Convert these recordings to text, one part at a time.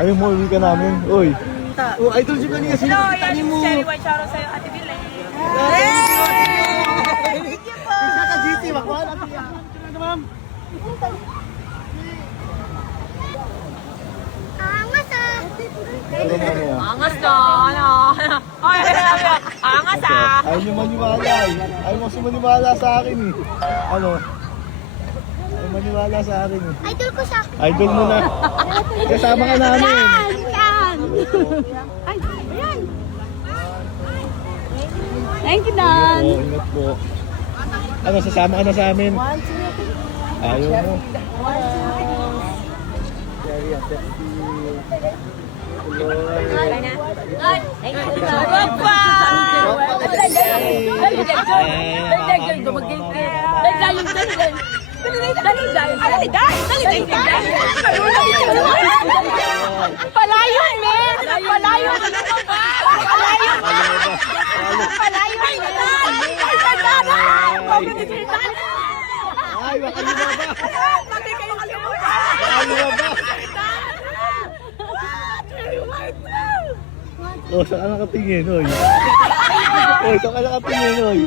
Ayaw mo, uwi ka namin. Uy. Oh, idol siya kanina. Sino kita niyo mo? Cherry white charo sa'yo, Ate Bilay. Thank you po. Isa ka GT, makuha natin yan. Ma'am. Angas na, ano? Ay, angas ah. Ayaw niyo maniwala eh. Ayaw mo sumaniwala sa akin eh. Ano? Ayaw maniwala sa akin eh. Idol ko siya. Idol mo na. Kasama ka namin. Yan! Ay, ayan! Thank you, Dan! Oo, ingat po. Ano, sasama ka na sa amin? Ayaw mo. Cherry, ang sexy. Palayon, men! Palayon! Ay, makalima ba? Makalima ba? Oh, saan ka nakatingin, oy? Oy, saan ka nakatingin, oy?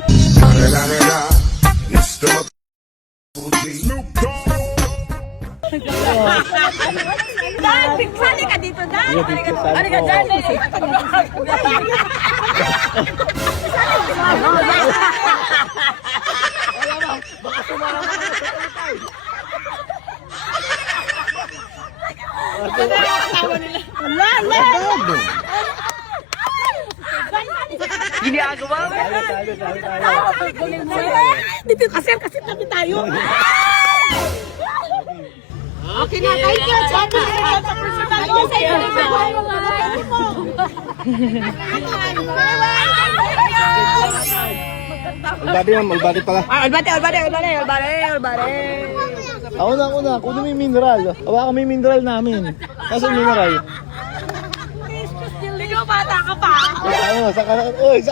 Dan, pigsali ka dito, Dan! Ano ka, Dan? Ginagawa mo. Dito kasi tabi tayo. Okay na, thank you, Chappy! Albady yan, albady pala. Albate. Ako na. Kunin mo yung mineral. Hawakan mo yung mineral namin. Kasi mineral. Ikaw bata ka pa. Ano, saan ka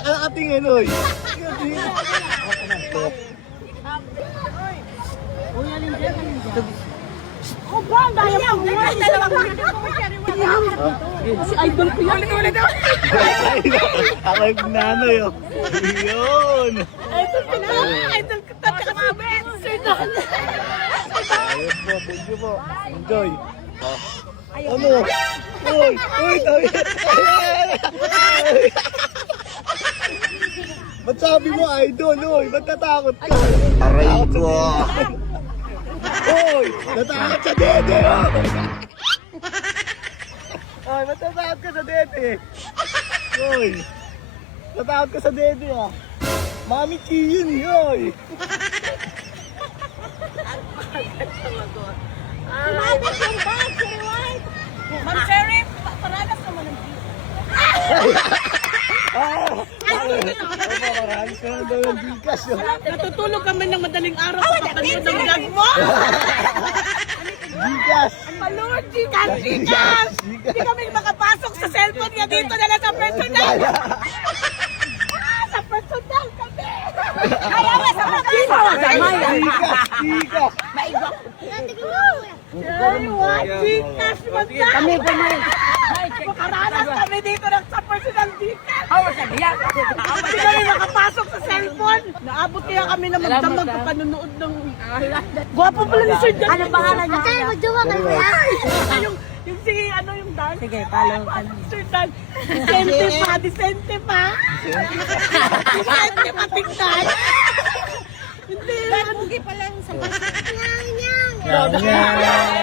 nakatingin, oy? Oh, ba? Daya mo! Si idol ko yun. Ulit. Ako yung nanay, oh. Yun. Idol ko. Tapos kumabit. Sir Don. Ayos po, thank you po. Enjoy. Ano? Uy, tayo. Ba't sabi mo idol, uy? Ba't natakot ka? Aray ko. Uy, natakot sa dede, oh. Uy, ba't natakot ka sa dede? Uy, natakot ka sa dede, ah. Mami Kiyin, uy. Ma'am Cherry, paranas naman ng Marami ka na daw ng bigas, oh. natutulog kami ng madaling araw sa kapanood ng vlog mo. Bigas! Palord, Gcash! Hindi kami makapasok sa cellphone niya dito na sa personal. Sa personal kami. Ayaw nga sa personal. Bigas! Ay, what? Gcash man na. Kami. Makaranas kami dito ng sa personal Gcash. Hindi kami makapasok sa cellphone. Naabot kaya kami na magdamag sa panunood ng... Gwapo pala ni Sir Dan. Ano pangalan niya? Ate, magjowa ka na. Yung sige, ano yung dance? Sige, follow. Sir Dan. Decente pa. Decente pa tingnan. Hindi. Hindi pa lang sa basta. Yan.